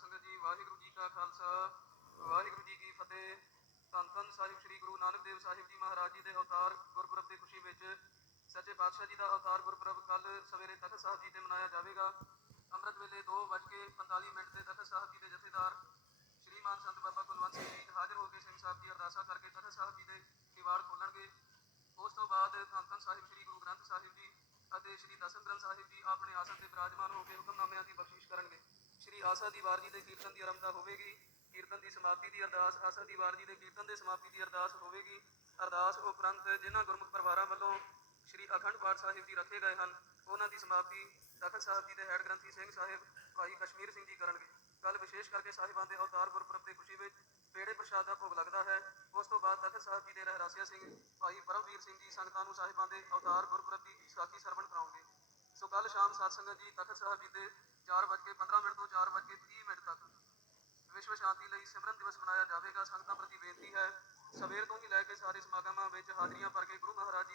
ਸੰਗਤ ਜੀ, ਵਾਹਿਗੁਰੂ ਜੀ ਕਾ ਖਾਲਸਾ, ਵਾਹਿਗੁਰੂ ਜੀ ਕੀ ਫਤਿਹ। ਧੰਨ ਧੰਨ ਸਾਹਿਬ ਸ੍ਰੀ ਗੁਰੂ ਨਾਨਕ ਦੇਵ ਸਾਹਿਬ ਜੀ ਮਹਾਰਾਜ ਜੀ ਦੇ ਅਵਤਾਰ ਗੁਰਪੁਰਬ ਦੀ ਖੁਸ਼ੀ ਵਿੱਚ ਸੱਚੇ ਪਾਤਸ਼ਾਹ ਜੀ ਦਾ ਅਵਤਾਰ ਗੁਰਪੁਰਬ ਕੱਲ ਸਵੇਰੇ ਤਖਤ ਸਾਹਿਬ ਜੀ ਤੇ ਮਨਾਇਆ ਜਾਵੇਗਾ। ਅੰਮ੍ਰਿਤ ਵੇਲੇ 2:45 ਮਿੰਟ ਤੇ ਤਖਤ ਸਾਹਿਬ ਜੀ ਦੇ ਜਥੇਦਾਰ ਸ਼੍ਰੀਮਾਨ ਸੰਤ ਬਾਬਾ ਕੁਲਵੰਤ ਸਿੰਘ ਜੀ ਹਾਜ਼ਰ ਹੋ ਕੇ ਸਿੰਘ ਸਾਹਿਬ ਦੀ ਅਰਦਾਸਾ ਕਰਕੇ ਤਖਤ ਸਾਹਿਬ ਜੀ ਦੇ ਕਿਵਾੜ ਖੋਲਣਗੇ। ਉਸ ਤੋਂ ਬਾਅਦ ਧੰਨ ਧੰਨ ਸਾਹਿਬ ਸ੍ਰੀ ਗੁਰੂ ਗ੍ਰੰਥ ਸਾਹਿਬ ਜੀ ਅਤੇ ਸ੍ਰੀ ਦਸਮ ਗ੍ਰੰਥ ਸਾਹਿਬ ਜੀ ਆਪਣੇ ਆਸਣ ਤੇ ਬਿਰਾਜਮਾਨ ਹੋ ਕੇ ਹੁਕਮਨਾਮਿਆਂ ਦੀ ਬਖਸ਼ਿਸ਼ ਸ੍ਰੀ ਆਸਾ ਦੀ ਵਾਰ ਜੀ ਦੇ ਕੀਰਤਨ ਦੀ ਆਰੰਭਤਾ ਹੋਵੇਗੀ। ਕੀਰਤਨ ਦੀ ਸਮਾਪਤੀ ਦੀ ਅਰਦਾਸ, ਆਸਾ ਦੀ ਵਾਰ ਜੀ ਦੇ ਕੀਰਤਨ ਦੇ ਸਮਾਪਤੀ ਦੀ ਅਰਦਾਸ ਹੋਵੇਗੀ। ਅਰਦਾਸ ਉਪਰੰਤ ਜਿਨ੍ਹਾਂ ਗੁਰਮੁਖ ਪਰਿਵਾਰਾਂ ਵੱਲੋਂ ਸ੍ਰੀ ਅਖੰਡ ਪਾਠ ਸਾਹਿਬ ਜੀ ਰੱਖੇ ਗਏ ਹਨ, ਉਹਨਾਂ ਦੀ ਸਮਾਪਤੀ ਤਖਤ ਸਾਹਿਬ ਜੀ ਦੇ ਹੈਡ ਗ੍ਰੰਥੀ ਸਿੰਘ ਸਾਹਿਬ, ਭਾਈ ਕਸ਼ਮੀਰ ਸਿੰਘ ਜੀ ਕਰਨਗੇ। ਕੱਲ ਵਿਸ਼ੇਸ਼ ਕਰਕੇ ਸਾਹਿਬਾਨ ਦੇ ਅਵਤਾਰ ਗੁਰਪੁਰਬ ਦੀ ਖੁਸ਼ੀ ਵਿੱਚ ਪੇੜੇ ਪ੍ਰਸ਼ਾਦ ਦਾ ਭੋਗ ਲੱਗਦਾ ਹੈ। ਉਸ ਤੋਂ ਬਾਅਦ ਤਖਤ ਸਾਹਿਬ ਜੀ ਦੇ ਰਹਿਰਾਸੀਆ ਸਿੰਘ, ਭਾਈ ਪਰਮਵੀਰ ਸਿੰਘ ਜੀ ਸੰਗਤਾਂ ਨੂੰ ਸਾਹਿਬਾਨ ਦੇ ਅਵਤਾਰ ਗੁਰਪੁਰਬ ਦੀ ਸਾਖੀ ਸਰਵਣ ਕਰਾਉਣਗੇ। ਸੋ ਕੱਲ ਸ਼ਾਮ ਸਾਧ ਸੰਗਤ ਜੀ ਤਖਤ ਸਾਹਿਬ ਜੀ ਦੇ 4:15 ਮਿੰਟ ਤੋਂ 4:30 ਮਿੰਟ ਤੱਕ ਵਿਸ਼ਵ ਸ਼ਾਂਤੀ ਲਈ ਸਿਮਰਨ ਦਿਵਸ ਮਨਾਇਆ ਜਾਵੇਗਾ। ਸੰਗਤਾਂ ਪ੍ਰਤੀ ਬੇਨਤੀ ਹੈ, ਸਵੇਰ ਤੋਂ ਹੀ ਲੈ ਕੇ ਸਾਰੇ ਸਮਾਗਮਾਂ ਵਿੱਚ ਹਾਜ਼ਰੀਆਂ ਭਰ ਕੇ ਗੁਰੂ ਮਹਾਰਾਜ